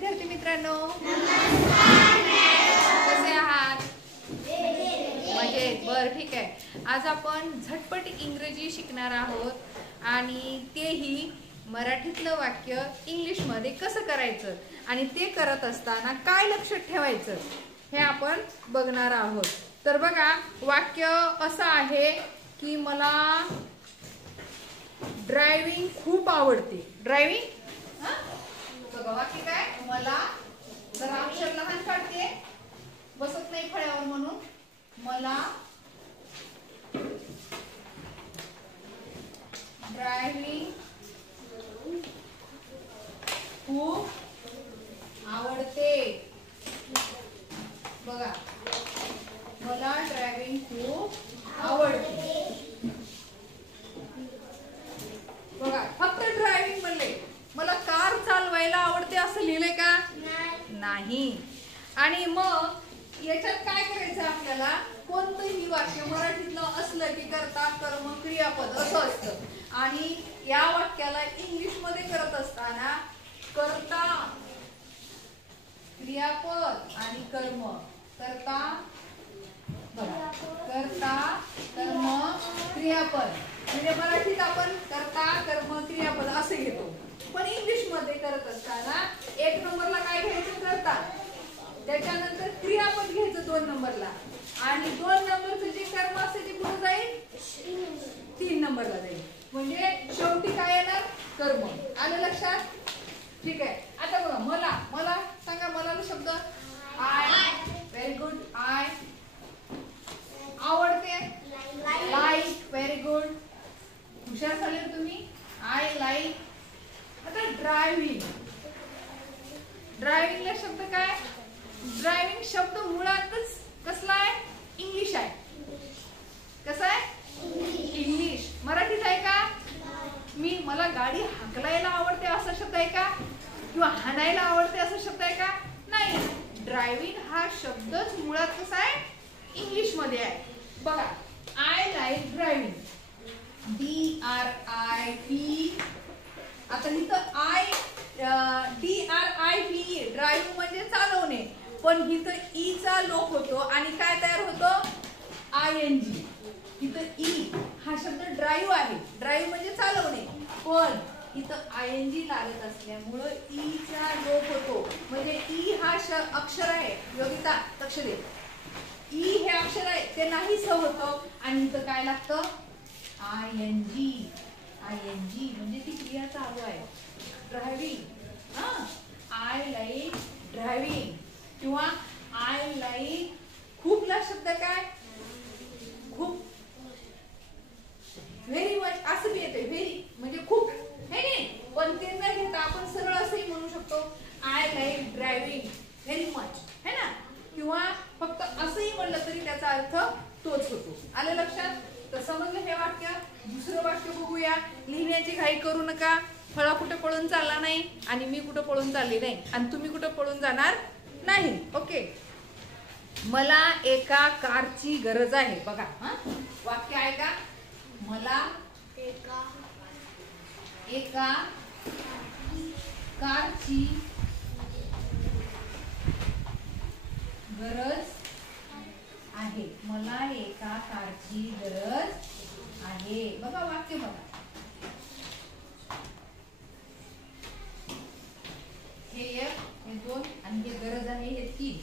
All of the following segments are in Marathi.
विद्यार्थी मित्रांनो, कसे आहात? मजेत. बरं, ठीक आहे. आज आपण झटपट इंग्रजी शिकणार आहोत आणि तेही मराठीतलं वाक्य इंग्लिशमध्ये कसं करायचं आणि ते करत असताना काय लक्षात ठेवायचं हे आपण बघणार आहोत. तर बघा, वाक्य असं आहे की मला ड्रायव्हिंग खूप आवडते. ड्रायव्हिंग, बघा वाक्य काय, मला जरा अक्षर लहान काढते, बसत नाही फळ्यावर म्हणून. मला ड्रायव्हिंग खूप आवडते. बघा, मला ड्रायव्हिंग खूप आवडते. बघा, फक्त ड्रायव्हिंग म्हणले. मला कार चालवायला आवडते असं लिहिलंय का? नाही. आणि मग याच्यात काय करायचं आपल्याला? कोणतंही वाक्य मराठीतलं असलं की कर्ता, कर्म, क्रियापद असं असतं आणि या वाक्याला इंग्लिश मध्ये करत असताना कर्ता, क्रियापद आणि कर्म. कर्ता, कर्ता, कर्म, क्रियापद. म्हणजे मराठीत आपण कर्ता, कर्म, क्रियापद असे घेतो, पण इंग्लिश मध्ये करत असताना एक नंबरला काय घ्यायचं? कर्ता. त्याच्यानंतर क्रियापद घ्यायचं 2 नंबरला आणि 2 नंबरचं जे कर्म असते ते कुठे जाईल? 3 नंबरला जाईल. म्हणजे शेवटी काय येणार? कर्म. आलं लक्षात? ठीक आहे. आता बघा, मला, मला सांगा, मला शब्द आय. Very good. आय. आवडते, लाईक. व्हेरी गुड, हुशार झाले तुम्ही. I like. आता ड्रायव्हिंग. ड्रायव्हिंगला शब्द काय? ड्रायव्हिंग शब्द मुळातच कसला आहे? इंग्लिश आहे. कसा आहे? इंग्लिश. मराठीत आहे का? मला गाडी हाकलायला आवडते असा शब्द आहे का? किंवा हाणायला आवडते असा शब्द आहे का? नाही. ड्रायव्हिंग हा शब्दच मुळात कसा आहे? इंग्लिश मध्ये आहे. बघा, आय लाईक ड्रायव्हिंग. DRIV. आता इथं DRIVE ड्राईव्ह म्हणजे चालवणे, पण इथं ई चा लोप होतो आणि काय तयार होतो? ING. इथं ई हा शब्द ड्राईव्ह आहे. ड्राईव्ह म्हणजे चालवणे, पण इथं ING लागत असल्यामुळं ई चा लोप होतो. म्हणजे ई हा अक्षर आहे. योगिता, लक्ष दे. ई हे अक्षर आहे ते नाहीच होतं आणि इथं काय लागतं? ING. ING म्हणजे ती क्रिया चालू आहे. ड्रायव्हिंग. आय लाईक ड्रायव्हिंग किंवा आय लाईक खूपला शब्द काय? खूप. व्हेरी मच असं बी येते. व्हेरी म्हणजे खूप, है नाही? पण ते न घेता आपण सरळ असंही म्हणू शकतो, I like driving very much, है ना? किंवा फक्त असंही म्हणलं तरी त्याचा अर्थ तोच होतो. आलं लक्षात? तर समजलं हे वाक्य. दुसरं वाक्य बघूया. लिहिण्याची घाई करू नका. फळा कुठे पळून चालला नाही आणि मी कुठे पळून चालली नाही आणि तुम्ही कुठे पळून जाणार नाही. ओके. मला एका कारची गरज आहे. बघा, वाक्य आहे का? मला एका कारची गरज आहे. मला एका कारची गरज आहे. बघा वाक्य, बघा. हे 1, हे 2 आणि हे गरज आहे हे 3.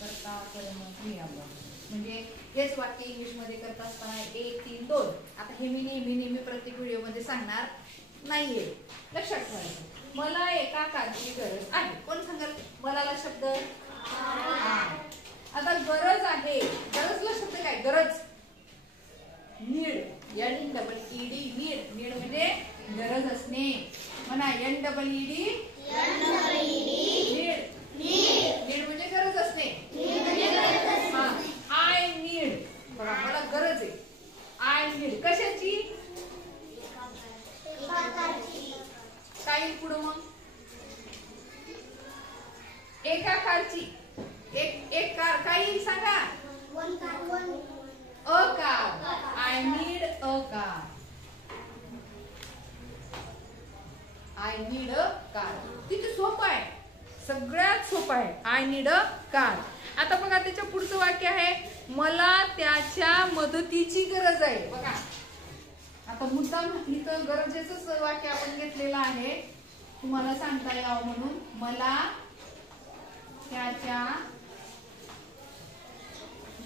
कर्ता, कर्म, क्रियापद. म्हणजे हेच वाक्य इंग्लिश मध्ये करत असताना 1, 3, 2. आता हे मी नेहमी प्रत्येक व्हिडिओ मध्ये सांगणार नाहीये. लक्षात ठेवायचं. मला एका कारची गरज आहे. कोण सांगाल मला शब्द? आता गरज आहे. गरजला शब्द काय? गरज. नीड. NEED. नीड. नीड म्हणजे गरज असणे. म्हणा NEED. नीड. नीड म्हणजे गरज असणे. I need. बघा, मला गरज आहे. आय नीड कशाची? काय पुढं मग? एका कारची. एक कार. काही सांगा. अ car. I need a car. I need a car. किती सोपं आहे. सगळ्यात सोपं आहे. I need a car. आता बघा त्याच्या पुढचं वाक्य आहे मला त्याच्या मदतीची गरज आहे. बघा आता मुद्दाम इथं गरजेचं वाक्य आपण घेतलेलं आहे तुम्हाला सांगता यावं म्हणून. मला त्याच्या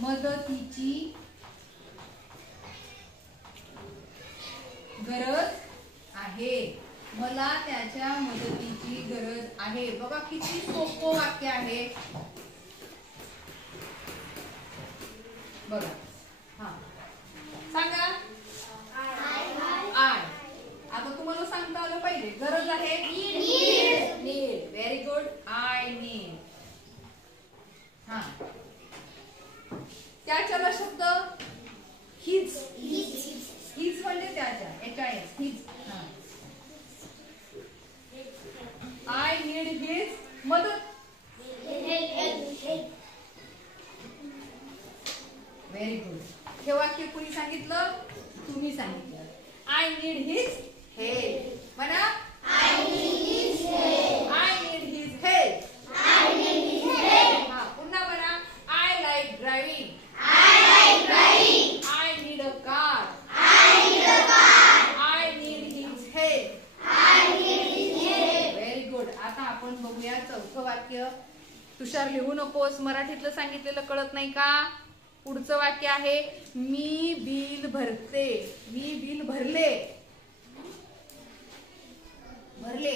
मदतीची गरज आहे. मला त्याच्या मदतीची गरज आहे. बघा किती सोपं वाक्य आहे. बघा हा सांगा. आय. आता तुम्हाला सांगता आलं पाहिजे. गरज आहे need. Very good. I need. हा त्याच्याला शब्द हिज. हिज म्हणजे त्याच्या. HIS his. I need his मदत. Very good. हे वाक्य कुणी सांगितलं? तुम्ही सांगितलं. I need his help. म्हणा I need his help. I need his help. I need his help. हा पुन्हा म्हणा I like driving. I like driving. I need a car. I need a car. I need his help. I need his help. Very good. आता आपण बघूया चौथं वाक्य. तुषार लिहू नकोस. मराठीतलं सांगितलेलं कळत नाही का? पुढचं वाक्य आहे मी बिल भरते. मी बिल भरले. भरले.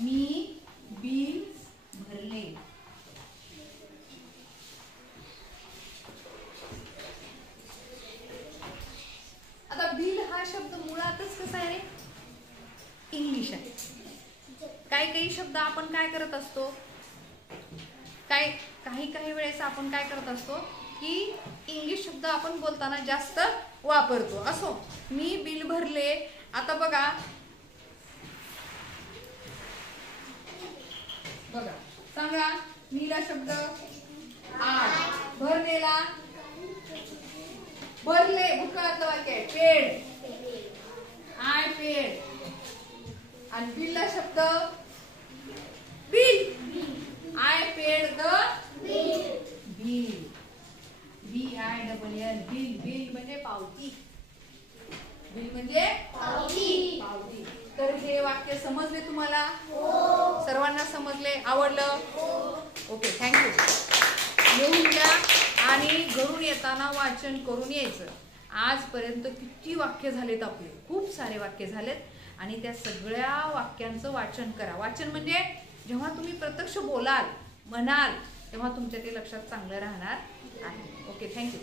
मी बिल भरले. आता बिल हा शब्द मुळातच कसा आहे रे? इंग्लिश आहे. काही शब्द आपण काय करत असतो? काही वेळेस आपण काय करत असतो की इंग्लिश शब्द आपण बोलताना जास्त वापरतो. असो मी बिल भरले. आता बघा सांगा. मीला शब्द आय. भरलेला भरले. भूतकाळातलं वाक्य आहे पेड. I paid. आणि बिलला शब्द bill. I paid the bill. BILL. Bill म्हणजे पावती. बिल म्हणजे पावती. तर हे वाक्य समजले तुम्हाला? सर्वांना समजले? आवडलं? Okay thank you. लिहून घ्या आणि घरून येताना वाचन करून यायचं. आजपर्यंत किती वाक्य झालेत आपले? खूप सारे वाक्य झालेत आणि त्या सगळ्या वाक्यांचं वाचन करा. वाचन म्हणजे जेव्हा तुम्ही प्रत्यक्ष बोलाल म्हणाल तेव्हा तुमच्या ते लक्षात चांगलं राहणार आहे. Okay thank you.